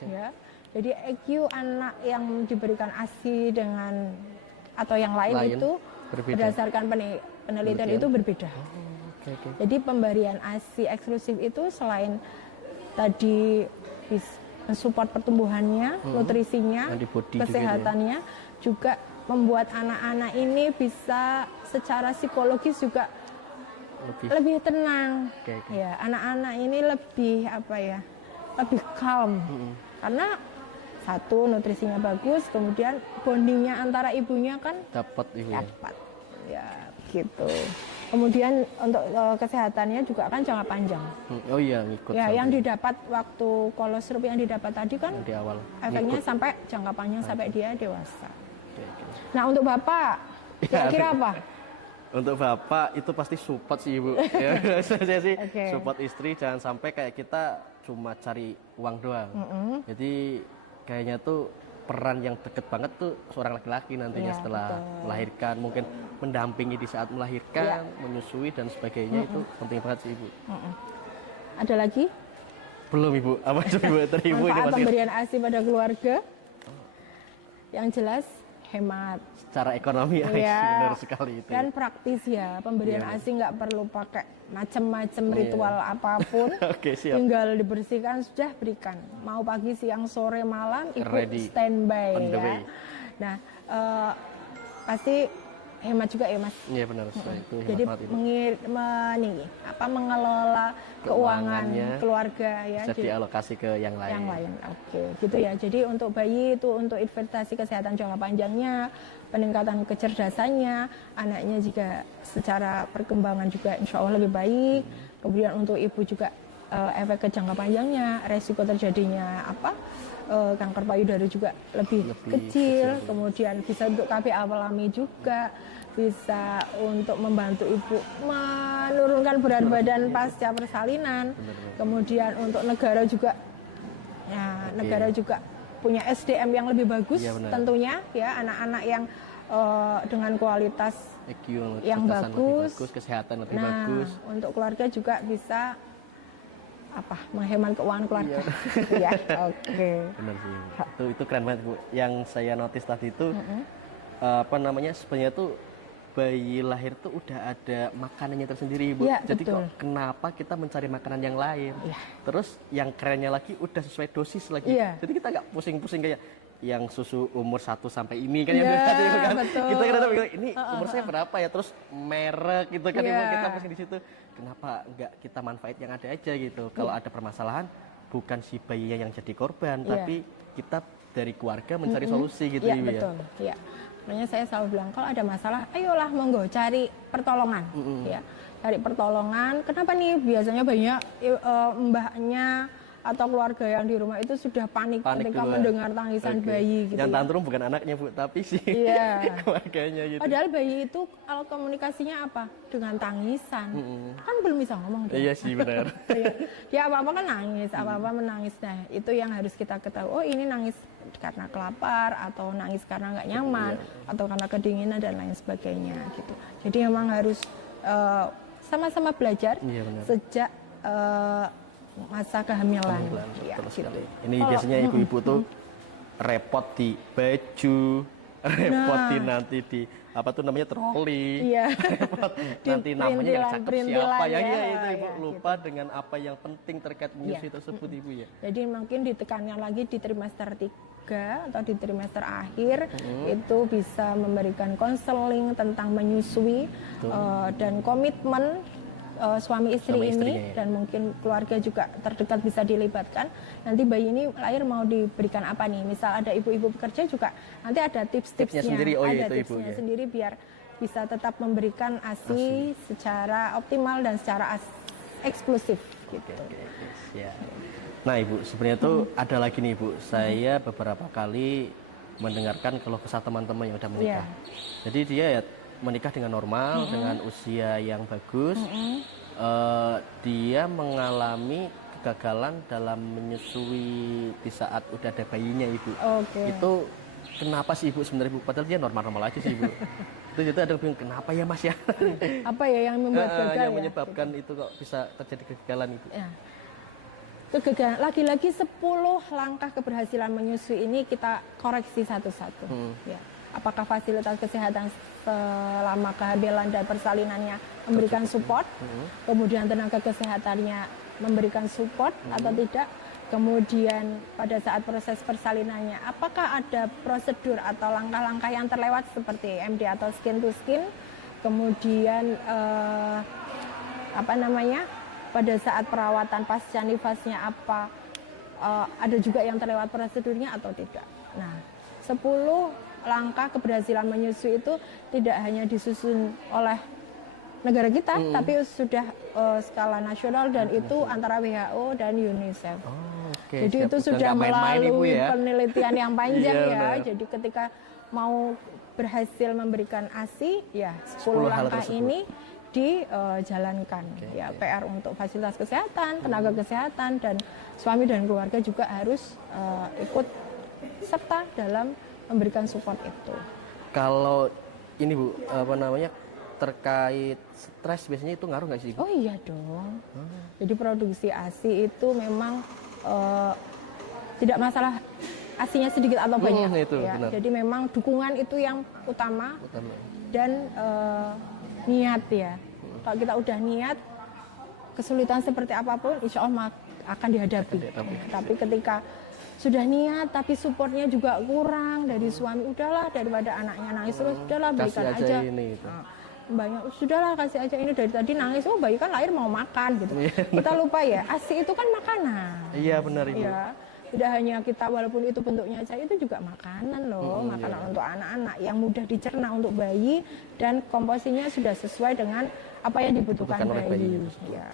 Ya. Jadi IQ anak yang diberikan ASI dengan atau yang lain itu berbeda. Berdasarkan penelitian itu berbeda. Jadi pemberian ASI eksklusif itu selain tadi mensupport pertumbuhannya, nutrisinya, kesehatannya, juga membuat anak-anak ini bisa secara psikologis juga lebih tenang. Ya, anak-anak ini lebih lebih calm. Karena satu nutrisinya bagus, kemudian bondingnya antara ibunya kan dapat. Ya, gitu. Kemudian untuk kesehatannya juga kan jangka panjang. Ngikut. Ya, yang didapat waktu kolostrum yang didapat tadi kan di awal. Efeknya sampai jangka panjang sampai dia dewasa. Nah, untuk Bapak kira-kira apa? Untuk Bapak itu pasti support sih Ibu. Ya, saya sih support istri, jangan sampai kayak kita cuma cari uang doang. Jadi kayaknya tuh peran yang deket banget tuh seorang laki-laki nantinya setelah melahirkan, mungkin mendampingi di saat melahirkan, menyusui dan sebagainya itu penting banget sih Ibu. Ada lagi? Belum Ibu. Apa itu Ibu? Manfaat pemberian ASI pada keluarga? Yang jelas hemat. Secara ekonomi benar sekali itu. Dan praktis ya, pemberian ASI nggak perlu pakai macam-macam ritual apapun. Oke, siap. Tinggal dibersihkan sudah berikan. Mau pagi, siang, sore, malam, ibu standby ya. Way. Nah, pasti hemat juga ya Mas. Iya benar. Itu jadi mengelola keuangan keluarga ya. Bisa dialokasi ke yang lain. Yang lain, oke, gitu ya. Jadi untuk bayi itu untuk investasi kesehatan jangka panjangnya, peningkatan kecerdasannya, anaknya juga secara perkembangan juga insya Allah lebih baik. Kemudian untuk ibu juga efek ke jangka panjangnya, resiko terjadinya kanker payudara juga lebih kecil. Kemudian bisa untuk KB alami juga, bisa untuk membantu ibu menurunkan berat badan pasca persalinan. Kemudian untuk negara juga, ya negara juga punya SDM yang lebih bagus tentunya ya, anak-anak yang dengan kualitas yang bagus, kesehatan lebih bagus. Untuk keluarga juga bisa menghemat keuangan keluarga. Ya, oke. Benar sih. Itu keren banget Bu. Yang saya notice tadi itu sebenarnya tuh bayi lahir tuh udah ada makanannya tersendiri Bu. Ya, jadi betul. kok kenapa kita mencari makanan yang lain? Ya. Terus yang kerennya lagi udah sesuai dosis lagi. Ya. Jadi kita nggak pusing-pusing kayak yang susu umur 1 sampai ini kan kan. Betul. Kita bilang ini umur saya berapa ya, terus merek gitu kan kita pusing di situ. Kenapa enggak kita manfaat yang ada aja gitu. Kalau ada permasalahan bukan si bayinya yang jadi korban, tapi kita dari keluarga mencari solusi gitu ya. Betul. Ya. Makanya saya selalu bilang kalau ada masalah, ayolah monggo cari pertolongan. Ya. Cari pertolongan. Kenapa nih biasanya bayinya mbahnya atau keluarga yang di rumah itu sudah panik ketika mendengar tangisan bayi gitu. Yang tantrum bukan anaknya Bu, tapi sih keluarganya gitu. Padahal bayi itu kalau komunikasinya apa? Dengan tangisan. Kan belum bisa ngomong dia. Iya sih benar. Dia apa-apa kan nangis, apa-apa menangis. Nah, itu yang harus kita ketahui. Oh, ini nangis karena kelapar atau nangis karena nggak nyaman atau karena kedinginan dan lain sebagainya gitu. Jadi memang harus sama-sama belajar sejak masa kehamilan. Ya, gitu. Ini biasanya ibu-ibu tuh repot di baju, repot di nanti di troli, repot nanti namanya yang cakep siapa ya, itu ibu lupa gitu. Dengan apa yang penting terkait menyusui tersebut ibu ya. Jadi mungkin ditekankan lagi di trimester 3 atau di trimester akhir itu bisa memberikan konseling tentang menyusui dan komitmen suami istri ini dan mungkin keluarga juga terdekat bisa dilibatkan. Nanti bayi ini lahir mau diberikan apa nih? Misal ada ibu-ibu bekerja juga nanti ada tips-tipsnya sendiri, tipsnya sendiri biar bisa tetap memberikan ASI secara optimal dan secara eksklusif gitu. Ya. Nah Ibu, sebenarnya tuh ada lagi nih Ibu, saya beberapa kali mendengarkan keluh kesah teman-teman yang udah menikah. Jadi dia ya menikah dengan normal, dengan usia yang bagus, dia mengalami kegagalan dalam menyusui di saat udah ada bayinya Ibu. Itu kenapa sih Ibu sebenarnya Ibu? Padahal dia normal-normal aja sih Ibu. Itu ada bingung kenapa ya Mas ya? Apa ya yang membuat gagal yang menyebabkan itu kok bisa terjadi kegagalan Ibu? Ya. Kegagalan, lagi-lagi 10 langkah keberhasilan menyusui ini kita koreksi satu-satu. Ya. Apakah fasilitas kesehatan selama kehamilan dan persalinannya memberikan support, kemudian tenaga kesehatannya memberikan support atau tidak, kemudian pada saat proses persalinannya apakah ada prosedur atau langkah-langkah yang terlewat seperti MD atau skin to skin, kemudian pada saat perawatan pasca nifasnya ada juga yang terlewat prosedurnya atau tidak. Nah, 10 langkah keberhasilan menyusui itu tidak hanya disusun oleh negara kita, tapi sudah skala nasional dan itu antara WHO dan UNICEF. Jadi itu sudah melalui penelitian yang panjang ya. Jadi ketika mau berhasil memberikan ASI, ya 10 langkah ini dijalankan. PR untuk fasilitas kesehatan, tenaga kesehatan dan suami dan keluarga juga harus ikut serta dalam memberikan support itu. Kalau ini Bu, terkait stres biasanya itu ngaruh nggak sih Bu? Oh iya dong. Jadi produksi ASI itu memang tidak masalah ASINya sedikit atau banyak. Itu, ya. benar. Jadi memang dukungan itu yang utama. Dan niat ya. Kalau kita udah niat, kesulitan seperti apapun insya Allah akan dihadapi. Tapi ketika sudah niat tapi supportnya juga kurang dari suami, udahlah daripada anaknya nangis terus, udahlah berikan aja ini, gitu. Banyak sudahlah kasih aja ini, dari tadi nangis, oh bayi kan lahir mau makan gitu. Kita lupa ya, ASI itu kan makanan. Iya benar Ibu. Ya, tidak hanya kita, walaupun itu bentuknya aja, itu juga makanan loh, makanan untuk anak-anak yang mudah dicerna untuk bayi dan komposisinya sudah sesuai dengan apa yang dibutuhkan bayi. Ya,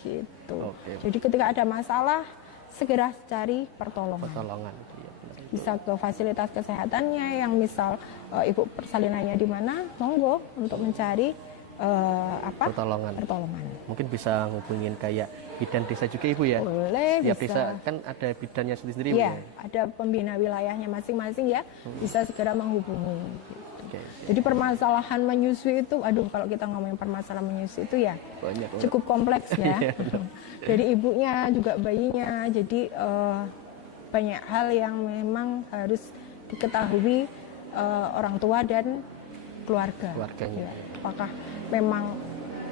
gitu. Jadi ketika ada masalah segera cari pertolongan. Bisa ke fasilitas kesehatannya yang misal ibu persalinannya di mana, monggo untuk mencari pertolongan. Mungkin bisa ngubungin kayak bidan desa juga Ibu ya. Boleh, setiap bisa. Desa kan ada bidannya sendiri ya, ada pembina wilayahnya masing-masing ya, bisa segera menghubungi. Jadi permasalahan menyusui itu, aduh kalau kita ngomongin permasalahan menyusui itu ya cukup kompleks ya. Jadi ibunya juga bayinya, jadi banyak hal yang memang harus diketahui orang tua dan keluarganya. Apakah memang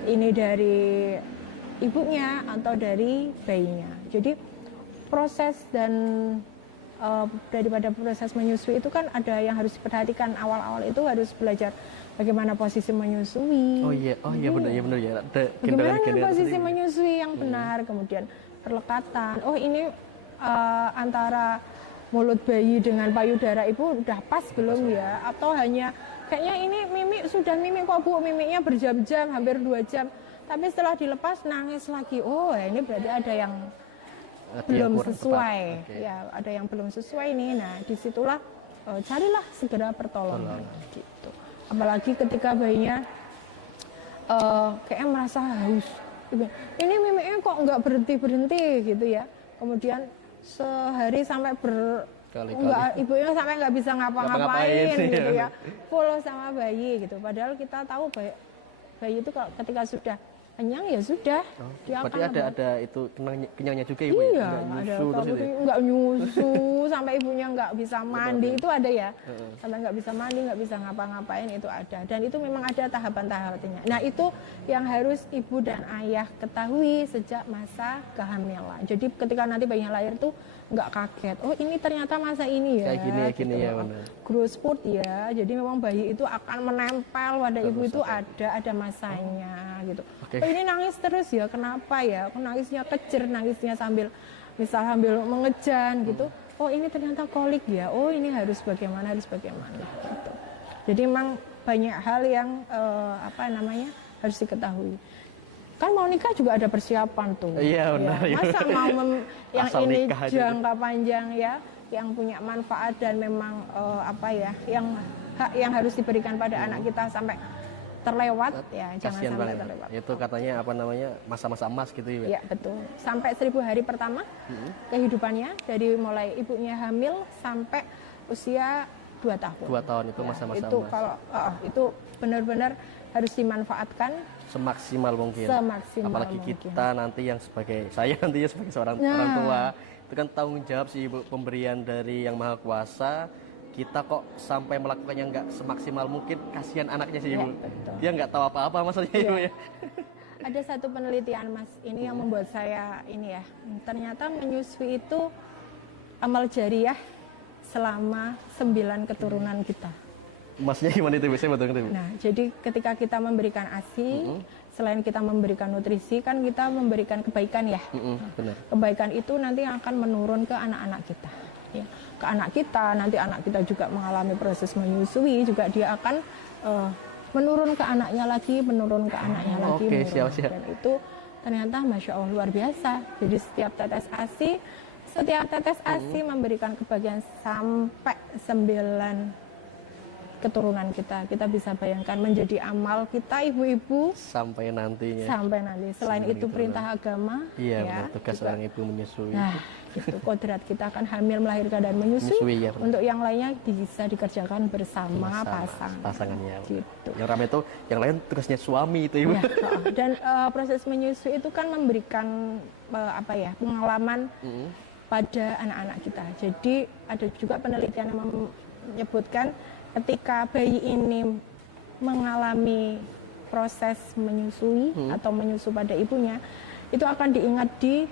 ini dari ibunya atau dari bayinya. Jadi proses dan daripada proses menyusui itu kan ada yang harus diperhatikan. Awal-awal itu harus belajar bagaimana posisi menyusui. Oh iya benar ya. Bagaimana posisi menyusui yang benar, kemudian perlekatan. Oh ini antara mulut bayi dengan payudara ibu udah pas belum ya? Atau hanya kayaknya ini mimik kok Bu, mimiknya berjam-jam, hampir 2 jam. Tapi setelah dilepas nangis lagi. Oh ini berarti ada yang belum sesuai. Ya, ada yang belum sesuai nih. Nah, disitulah carilah segera pertolongan. Gitu. Apalagi ketika bayinya kayak merasa haus. Ini mimiknya kok nggak berhenti gitu ya. Kemudian sehari sampai ibunya sampai nggak bisa ngapa-ngapain gitu ya. Follow sama bayi gitu. Padahal kita tahu bayi itu kalau ketika sudah kenyang ya sudah. Berarti ada itu kenyangnya juga Ibu. Iya, nggak nyusu sampai ibunya nggak bisa mandi itu ada ya. Sampai nggak bisa mandi, nggak bisa ngapa-ngapain itu ada. Dan itu memang ada tahapan-tahapannya. Nah itu yang harus ibu dan ayah ketahui sejak masa kehamilan. Jadi ketika nanti bayinya lahir tuh nggak kaget. Oh ini ternyata masa ini ya. Kayak gini ya benar. Growth spurt ya. Jadi memang bayi itu akan menempel pada ibu itu ada masanya gitu. Oh ini nangis terus ya, kenapa ya? Nangisnya kejer, nangisnya sambil mengejan gitu. Oh ini ternyata kolik ya. Oh ini harus bagaimana gitu. Jadi memang banyak hal yang harus diketahui. Kan mau nikah juga ada persiapan tuh. Iya benar. Ya. Masa mau yang ini jangka panjang ya, yang punya manfaat dan memang yang harus diberikan pada anak kita sampai terlewat ya, jangan sampai terlewat. Itu katanya masa-masa emas gitu ya. Ya betul. Sampai 1000 hari pertama kehidupannya, dari mulai ibunya hamil sampai usia 2 tahun. 2 tahun itu masa-masa itu emas. Kalau itu benar-benar harus dimanfaatkan semaksimal mungkin. Apalagi mungkin. Kita nanti yang saya nantinya sebagai seorang orang tua, itu kan tanggung jawab sih Ibu, pemberian dari Yang Maha Kuasa. Kita kok sampai melakukannya nggak semaksimal mungkin, kasihan anaknya sih Ibu. Dia nggak tahu apa-apa maksudnya Ibu ya. Ada satu penelitian Mas, ini yang membuat saya ternyata menyusui itu amal jariah selama 9 keturunan kita. Maksudnya gimana itu biasanya betul itu? Nah, jadi ketika kita memberikan ASI, selain kita memberikan nutrisi, kan kita memberikan kebaikan ya. Benar. Kebaikan itu nanti akan menurun ke anak-anak kita. Ya. Ke anak kita, nanti anak kita juga mengalami proses menyusui, juga dia akan menurun ke anaknya lagi. Siap. Dan itu ternyata Masya Allah luar biasa. Jadi setiap tetes ASI memberikan kebahagiaan sampai 9 keturunan kita bisa bayangkan menjadi amal kita ibu-ibu sampai nanti. Selain itu perintah agama. Iya, ya, tugas seorang ibu menyusui. Nah, itu kodrat kita akan hamil, melahirkan dan menyusui. Ya, untuk yang lainnya bisa dikerjakan bersama pasangannya. Gitu. Yang ramai itu, yang lain tugasnya suami itu Ibu. Ya, dan proses menyusui itu kan memberikan pengalaman pada anak-anak kita. Jadi ada juga penelitian yang menyebutkan ketika bayi ini mengalami proses menyusui atau menyusu pada ibunya, itu akan diingat di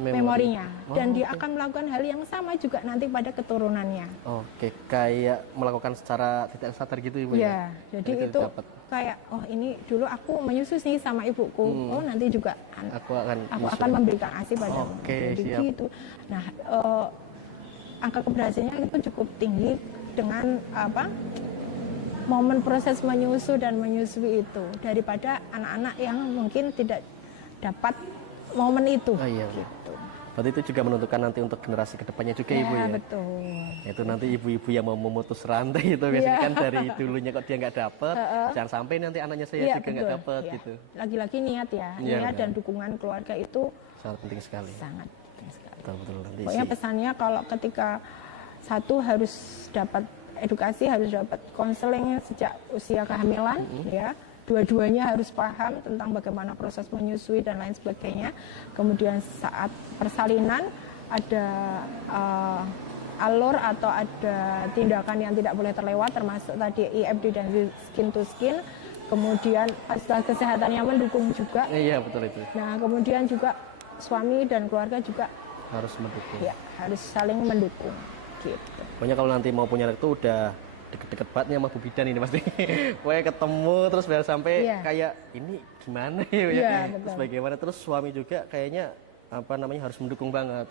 memorinya, dan dia akan melakukan hal yang sama juga nanti pada keturunannya. Oke, kayak melakukan secara tidak sadar gitu ibu ya? Jadi itu kayak, oh ini dulu aku menyusu nih sama ibuku, oh nanti juga aku akan memberikan ASI padamu. Jadi siap. Gitu. Nah, angka keberhasilannya itu cukup tinggi dengan momen proses menyusu dan menyusui itu daripada anak-anak yang mungkin tidak dapat momen itu. Iya, gitu. Berarti itu juga menentukan nanti untuk generasi kedepannya juga ibu ya? Betul. Itu nanti ibu-ibu yang mau memutus rantai itu biasanya kan dari dulunya kok dia nggak dapet, jangan sampai nanti anaknya saya juga nggak dapet gitu. Lagi-lagi niat ya, niat dan dukungan keluarga itu sangat penting sekali. Sangat penting sekali. Betul, nanti pokoknya pesannya kalau ketika satu harus dapat edukasi, harus dapat konseling sejak usia kehamilan, ya. Dua-duanya harus paham tentang bagaimana proses menyusui dan lain sebagainya. Kemudian saat persalinan ada alur atau ada tindakan yang tidak boleh terlewat, termasuk tadi IFD dan skin to skin. Kemudian fasilitas kesehatan yang mendukung juga. Iya, betul itu. Nah, kemudian juga suami dan keluarga juga harus mendukung. Ya, harus saling mendukung. Gitu. Pokoknya kalau nanti mau punya anak itu udah deket-deket banget nih sama Bu Bidan ini pasti. Pokoknya ketemu terus biar sampai kayak ini gimana ya, terus bagaimana, terus suami juga kayaknya harus mendukung banget,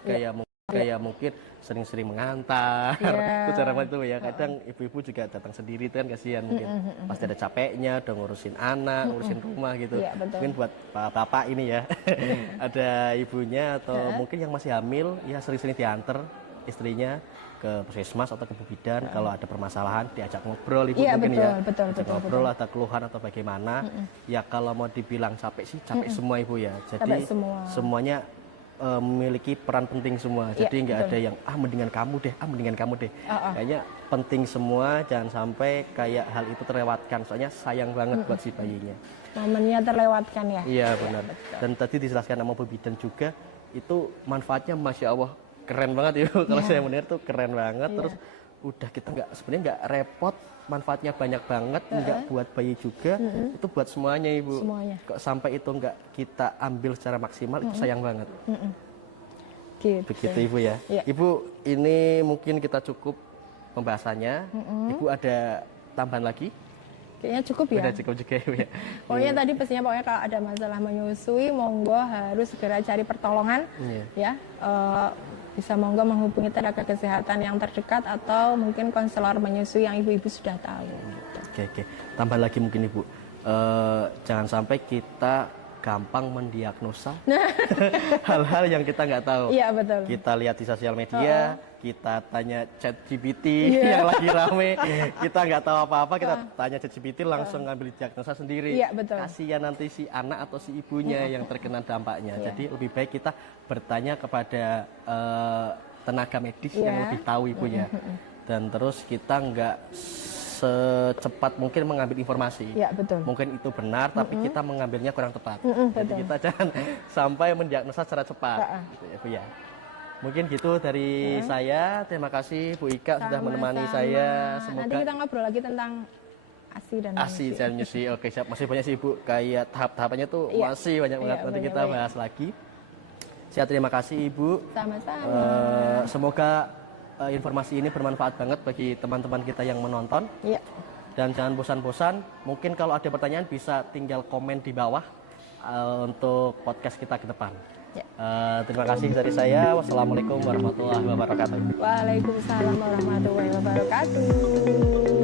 kayak mungkin sering-sering mengantar, itu cara itu ya. Kadang ibu-ibu juga datang sendiri itu kan kasihan mungkin, pasti ada capeknya udah ngurusin anak, ngurusin rumah gitu. Mungkin buat bapak ini ya, ada ibunya atau mungkin yang masih hamil ya sering-sering diantar istrinya ke puskesmas atau ke Bu Bidan, kalau ada permasalahan diajak ngobrol ibu mungkin betul, ngobrol atau keluhan atau bagaimana. Ya kalau mau dibilang capek sih capek semua ibu ya. Jadi semuanya memiliki peran penting semua. Jadi nggak ada yang mendingan kamu deh. Kayaknya penting semua, jangan sampai kayak hal itu terlewatkan. Soalnya sayang banget buat si bayinya. Momennya terlewatkan ya. Iya benar. Dan tadi dijelaskan sama Bu Bidan juga, itu manfaatnya Masya Allah keren banget ya. Kalau saya mendengar tuh keren banget. Terus udah kita sebenarnya nggak repot, manfaatnya banyak banget, nggak buat bayi juga, itu buat semuanya ibu. Kok sampai itu nggak kita ambil secara maksimal, itu sayang banget. Gitu. Begitu ibu ya. Ibu, ini mungkin kita cukup pembahasannya. Ibu ada tambahan lagi? Kayaknya cukup ya. Udah cukup juga ibu ya. Pokoknya tadi pesannya, pokoknya kalau ada masalah menyusui, monggo harus segera cari pertolongan, ya. Bisa monggo menghubungi tenaga kesehatan yang terdekat atau mungkin konselor menyusui yang ibu-ibu sudah tahu. Oke. Tambah lagi mungkin ibu, jangan sampai kita gampang mendiagnosa hal-hal yang kita nggak tahu. Iya betul. Kita lihat di sosial media, kita tanya ChatGPT yang lagi rame, kita nggak tahu apa-apa, kita tanya ChatGPT langsung ngambil diagnosa sendiri. Iya betul. Kasihan nanti si anak atau si ibunya yang terkena dampaknya. Jadi lebih baik kita bertanya kepada tenaga medis yang lebih tahu ibu ya. Dan terus kita nggak secepat mungkin mengambil informasi. Ya, betul. Mungkin itu benar, tapi kita mengambilnya kurang tepat. Jadi kita jangan sampai mendiagnosa secara cepat. Gitu ya, Bu ya. Mungkin gitu dari saya. Terima kasih Bu Ika sudah menemani saya. Semoga nanti kita ngobrol lagi tentang ASI dan menyusui. Oke, siap. Masih banyak sih Ibu. Kayak tahap-tahapannya tuh masih banyak banget. Nanti kita bahas lagi. Saya terima kasih Ibu. Sama-sama. Semoga informasi ini bermanfaat banget bagi teman-teman kita yang menonton. Iya. Dan jangan bosan-bosan. Mungkin kalau ada pertanyaan bisa tinggal komen di bawah untuk podcast kita ke depan. Ya. Terima kasih dari saya. Wassalamualaikum warahmatullahi wabarakatuh. Waalaikumsalam warahmatullahi wabarakatuh.